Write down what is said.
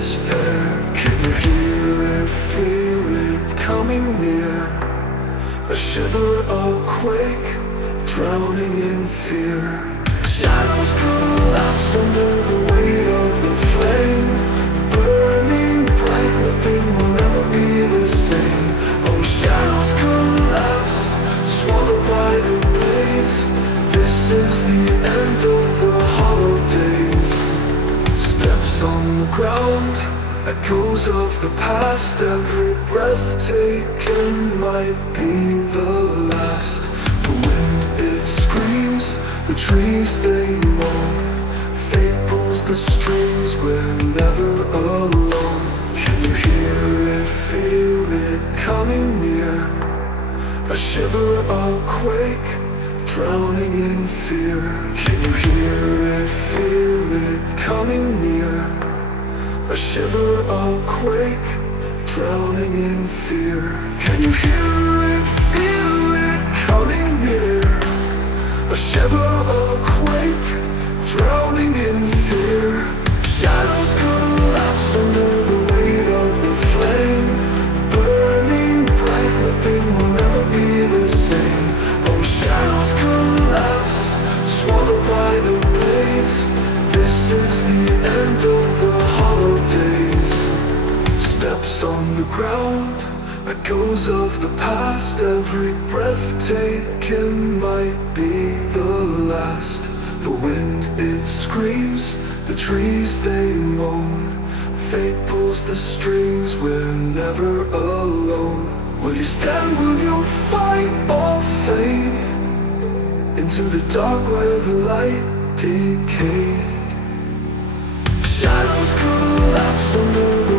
is fair. Can you hear it, feel it coming near? A shiver, a quake, drowning in fear. Shadows collapse under the weight of the flame, burning bright, nothing will ever be the same. Oh, shadows collapse, swallowed by the blaze. This is the end of the hollow days. Steps on the ground, echoes of the past. Every breath taken might be the last. The wind, it screams, the trees they moan. Fate pulls the strings, we're never alone. Can you hear it, feel it coming near? A shiver, a quake, drowning in fear. Can you hear it, feel it coming near? A shiver, a quake, drowning in fear. Can you hear it, feel it coming near? A shiver, a quake, drowning in fear. Shadows collapse under the weight of the flame, burning bright, nothing will ever be the same. Oh, shadows collapse, swallowed by the blaze. This is the end of the hollow days. Steps on the ground, echoes of the past. Every breath taken might be the last. The wind, it screams, the trees they moan. Fate pulls the strings, we're never alone. Will you stand, will you fight or fade into the dark where the light decay? Shadows collapse under